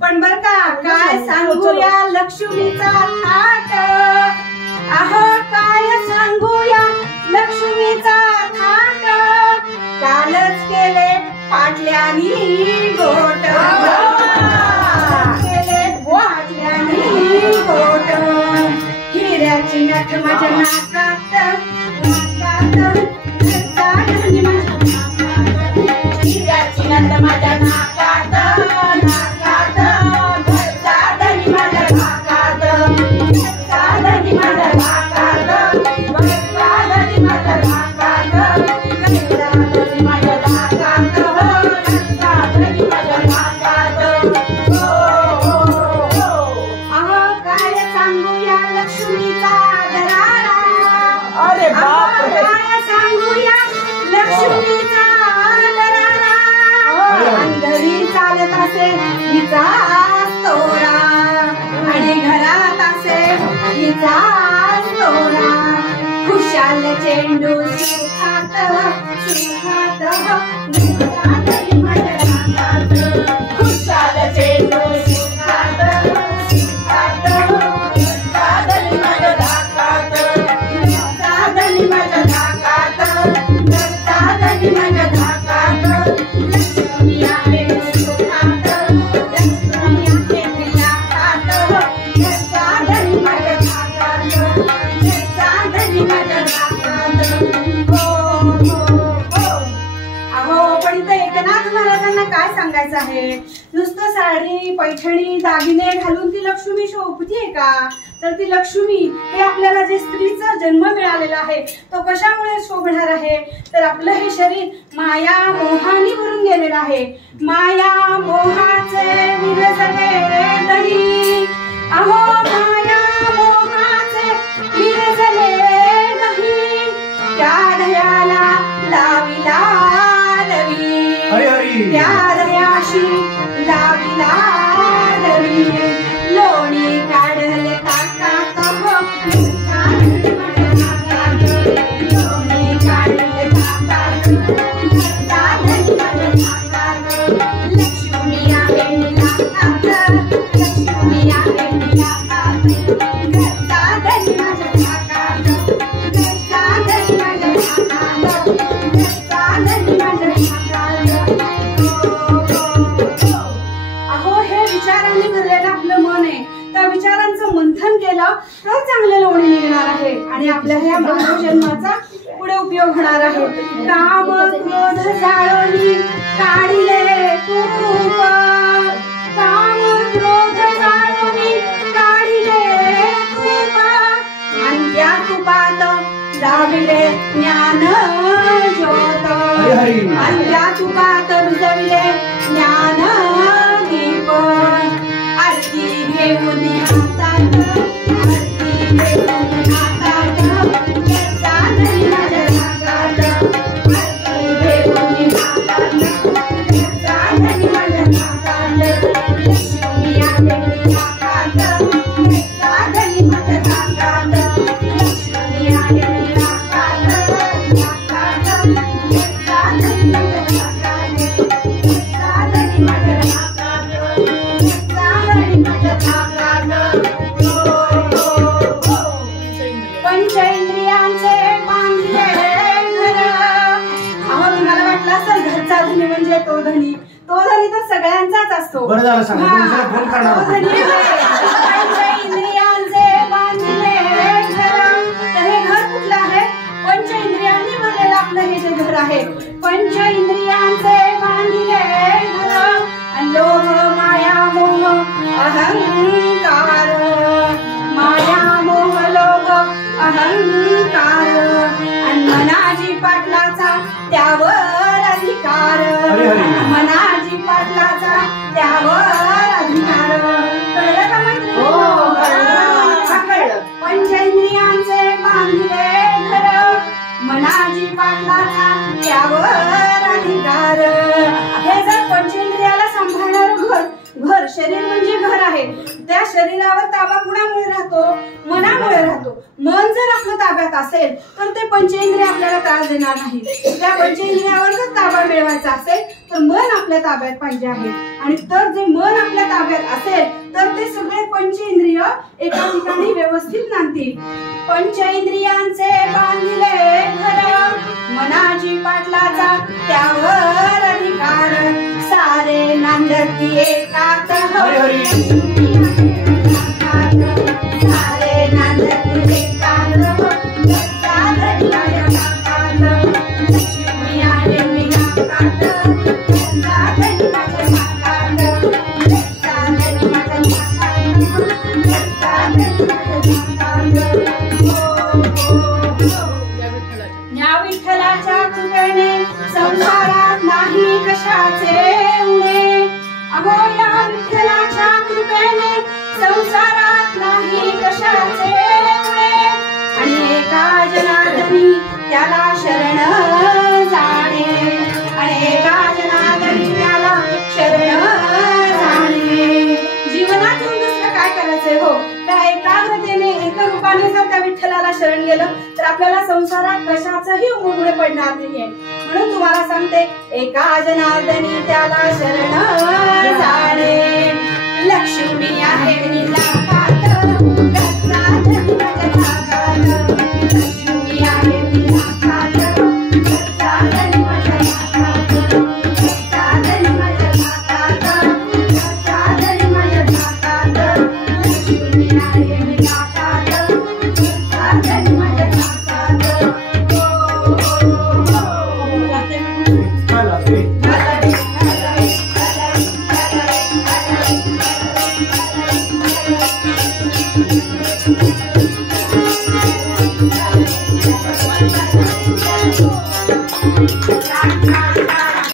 पण बर का काय सांगूया लक्ष्मीचा थाट, आहो काय सांगूया लक्ष्मीचा थाट, कालच केले पाटल्यानी गोट, केले पाटल्यानी गोट, हिऱ्याची नथ माझ्या नाकात, नाकात हिऱ्याची नथ माझ्या नाकात, नाकात घरचा धनी माझ्या नाकात, घरचा धनी माझ्या नाकात, घरचा धनी माझ्या नाकात, घरचा धनी माझ्या नाकात, घरचा धनी माझ्या नाकात. अहो काय सांगूया लक्ष्मीचा दरारा, अरे बाप रे, काय सांगूया लक्ष्मीचा दरारा, घरी चालत असे हिचा तोरा, आणि घरात असे हिचा तोरा, खुशाल चेंडू सुखात सुखात, खुशाल चेंडू सुखात सुखात, साधनी माझ्या धाकात, साधनी माझ्या धाकात, साधनी माझ्या धाकात, लक्ष्मी आहे सुखात, लक्ष्मी आहे विलासात, साधनी माझ्या धाकात, साधनी माझ्या धाकात. अहो पण इथं एकनाथ महाराजांना काय सांगायचं आहे, नुसतं साडी पैठणी दागिने घालून ती लक्ष्मी शोभतीये का, तर ती लक्ष्मी हे आपल्याला जे स्त्रीचा जन्म मिळालेला आहे तो कशामुळे शोभणार आहे, तर आपलं हे शरीर माया मोहाने भरून गेलेलं आहे, माया मोहाचे विरजले दही, अहो माया मोहाचे विरजले दही, त्या दह्याला लाविला लवी, त्या दह्याशी लाविला लवी, लोणी काढले ताकात, लोणी काढले ताकात, लक्ष्मी आहे निलाकात, लक्ष्मी आहे निलाकात, घरचा धनी माझ्या धाकात, घरचा धनी माझ्या धाकात, घरचा धनी माझ्या धाकात. अहो हे विचारांनी भरलेलं आपलं मन आहे, त्या विचारांचं मंथन केलं तर चांगलं लोणी निघणार आहे आणि आपल्या ह्या मानव जन्माचा पुढे उपयोग होणार आहे. काम क्रोध जाळोनी काढिले तूप, काम क्रोध जाळोनी काढिले तूप, आणि त्या तुपात लाविले ज्ञान ज्योत, आणि त्या तुपात भिजविले ज्ञान दीप, आरती घेऊन हातात, आरती घेऊन हातात, घरचा धनी माझ्या धाकात, आरती घेऊन हातात, घरचा धनी माझ्या धाकात, लक्ष्मी आहे निलाकात, घरचा धनी माझ्या धाकात, लक्ष्मी आहे निलाकात, धाकात, घरचा धनी माझ्या धाकात, घरचा धनी माझ्या धाकात, घरचा धनी माझ्या धाकात. पंचेंद्रियांचे बांधले घर, अहो तुम्हाला वाटलं असेल घरचा धनी म्हणजे तो धनी, तो धनी तर सगळ्यांचाच असतो. बरं झालं सांगा, फोन करणार. पंचेंद्रियांचे बांधले घर, तर हे घर कुठलं आहे, पंचेंद्रियांनी भरलेलं आपलं हे जे घर आहे, पंचेंद्रियांचे बांधले घर, लोभ माया मोह अहंकार, माया मोह लोभ अहंकार, आणि मनाजी पाटलाचा त्यावर अधिकार, मनाजी पाटलाचा त्यावर अधिकार. आहे त्या शरीरावर ताबा कुणामुळे राहतो? मनामुळे राहतो. मन जर आपलं ताब्यात असेल तर ते पंचेंद्रिय आपल्याला त्रास देणार नाही. त्या पंचेंद्रियावर जर ताबा मिळवायचा असेल तर मन आपल्या ताब्यात पाहिजे आहे. आणि तर जे मन आपल्या ताब्यात असेल तर ते सगळे पंचेंद्रिय एका ठिकाणी व्यवस्थित नांदतील. पंचेंद्रियांचे बांधिले घर, मनाची पाटलाचा त्यावर अधिकार, सारे नांदती एकात हरी. सारे नांदती एकात लक्ष्मी आहे मिनाकात, या विठ्ठलाच्या कृपेने संसारात नाही कशाचे उणे. अगो या विठ्ठलाच्या कृपेने संसारात नाही कशाचे उणे. आणि एका जनार्दनी त्याला शरण जाणे, आणि एका जनार्दनी त्याला शरण जाणे. जीवनातून दुसरं काय करायचंय हो? त्या एकाग्रतेने एकरूपाने जर त्या विठ्ठलाला शरण गेलं तर आपल्याला संसारात कशाचंही उमगडे पडणार नाहीये. म्हणून तुम्हाला सांगते, एका जनार्दनी त्याला शरण